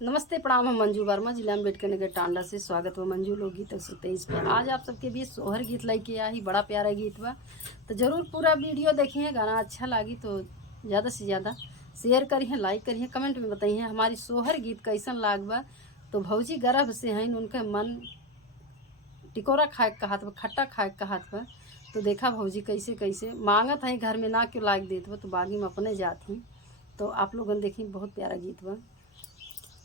नमस्ते, प्रणाम। हम मंजू वर्मा, जिला अम्बेडकर नगर टांडा से। स्वागत हुआ मंजू लोकगीत 123 पे। आज आप सबके बीच सोहर गीत लेके आई। बड़ा प्यारा गीत बा, तो जरूर पूरा वीडियो देखिए। गाना अच्छा लगी तो ज़्यादा से ज़्यादा शेयर करिए, लाइक करिए, कमेंट में बताइए हमारी सोहर गीत कैसन लाग बा। तो भौजी गर्भ से हैं, उनका मन टिकोरा खाए के कहत बा, खट्टा खाए के कहत बा। तो देखा भौजी कैसे कैसे मांगत है, घर में ना क्यों लाग देत बा, तो बागी में अपने जाती। तो आप लोगन देखिए, बहुत प्यारा गीत बा।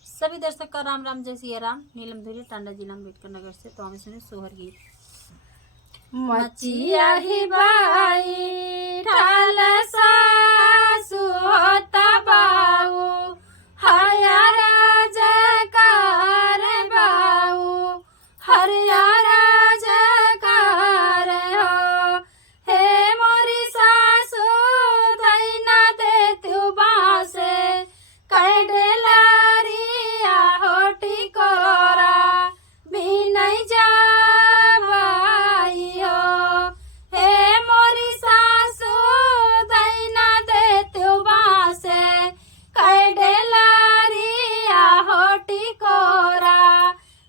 सभी दर्शक का राम राम, जय सिया राम। नीलम धुरी, टांडा, जिला अम्बेडकर नगर से। तो हमें सुने सोहर गीत। मचिया ही बाई ठाल सासु होता बाऊ, हया राजकार बाऊ, हरिया राजकार हो। हे मोरी सासु दैना देतु बासे, कैडेलारिया होटी कोरा बिनई जाबाई हो। हे मोरी सासु दैना देतु बासे, कैडेलारिया होटी कोरा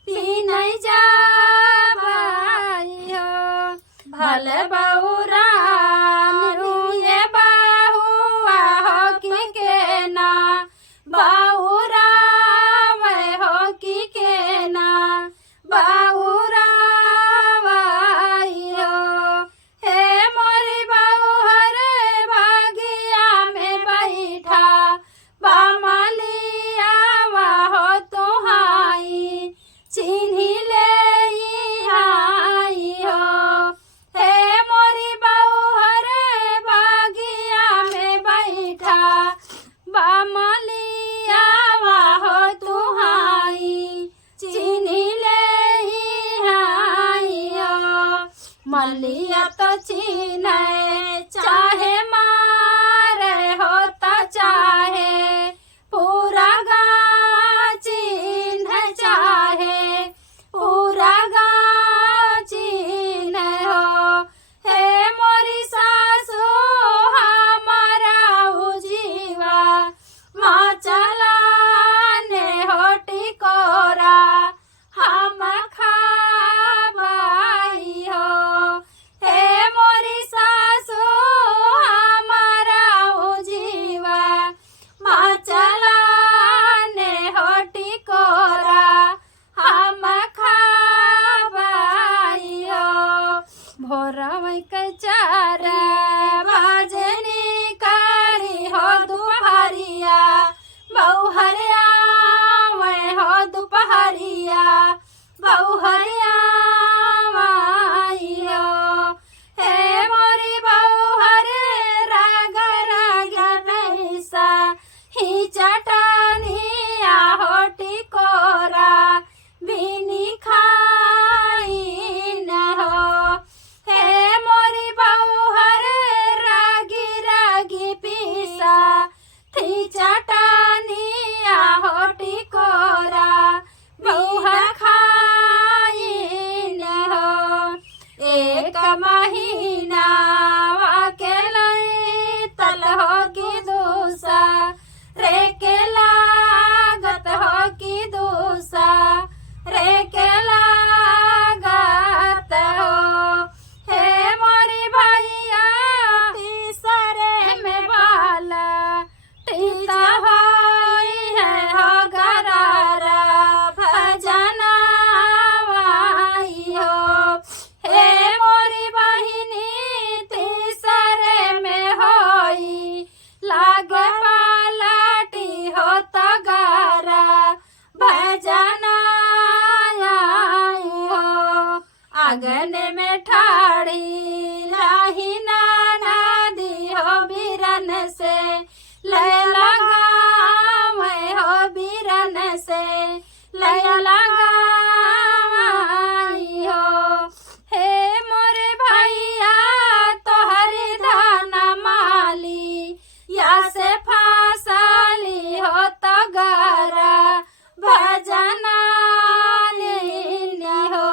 बिनई जाबाई हो। भले बौरा निरुए बाहुआ हो कि के ना, बाहुरा मैं हो कि के ना, बाहुरा वाई हो। हे मोरी बहुहर भागिया में बैठा, बामलिया हो तुहाई, चिन्ही ले आई हो। हे मोरी बहुहर भागिया में बैठा, बामलिया हो तुहाई, चिन्ही ले आई हो। मलिया तो चिन्हे चाहे मारे होता, चाहे पूरा गाँव चिन्ह, चाहे पूरा गाँव चिन्ह हो। हे मोरी सासु हमारा उजीवा, माँ चलाने होटी कोरा हम खाबाई हो। हे मोरी सासु हमारा उजीवा, माँ चलाने होटी कोरा हम खाबाई हो। भोरवा के 4 बजनी करी हो दुपहरिया, बहुहरिया मैं हो दुपहरिया, बहुहरिया आई हो। हे मोरी बहुहरे राग राग पैसा, ही चटनिया होटी कोरा बिनी खाई न हो। हे मोरी बहुहर रागी रागी पीसा, थी चटनिया होटी कोरा बहुहर खाई न हो। एक महीना अकेला तल हो की दूसा, रे के लागत हो की दूसा, रे के लागत हो। हे मोरी भैया तीसरे में बाला, टीता होई है हो गरारा, भजना वाई हो। हे मोरी बहिनी तीसरे में होई, लागे पालाटी हो तगारा, भजना आई हो। आंगन में ठाड़ी लाही नाना दी हो, बीरन से लय लगा मैं हो, बीरन से लय लगा आई हो। हे मोरे भैया तोहरी धाना माली, या से फांसाली हो तगारा, भजना लेनी हो।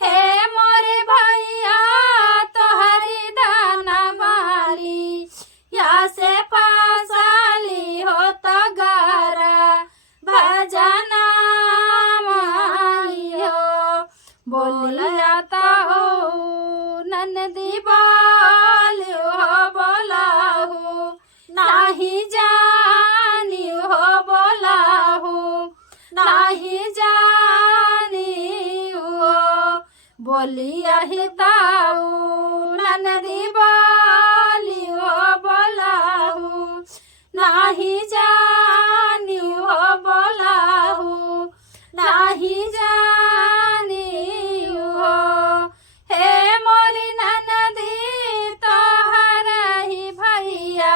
हे मोरे भैया तोहरी धाना माली, या से फांसाली हो तगारा, भज बोलिया हिताऊ ननदी बोली हो बोलाहू नाही जानी हो बोलाहू नाही जानी हो हे मोरी ननदी तोहर ही भैया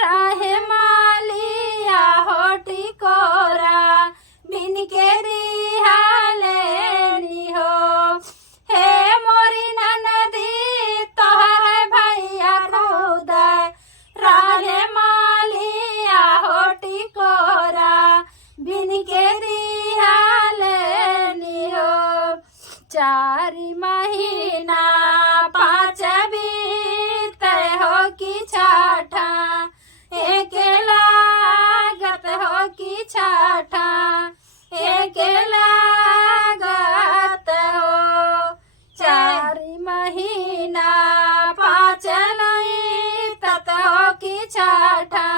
राहे मालिया होटी कोरा बिन के दिहालेनी हो हे मोरी ननदी तोहर भैया खुदा राहे मालिया होटी कोरा बिन के दिहालेनी हो 4 महीना 5 बीते हो कि छठा एक लागत हो कि छठा एक लागत हो 4 महीना 5 नहीं तत हो कि छठा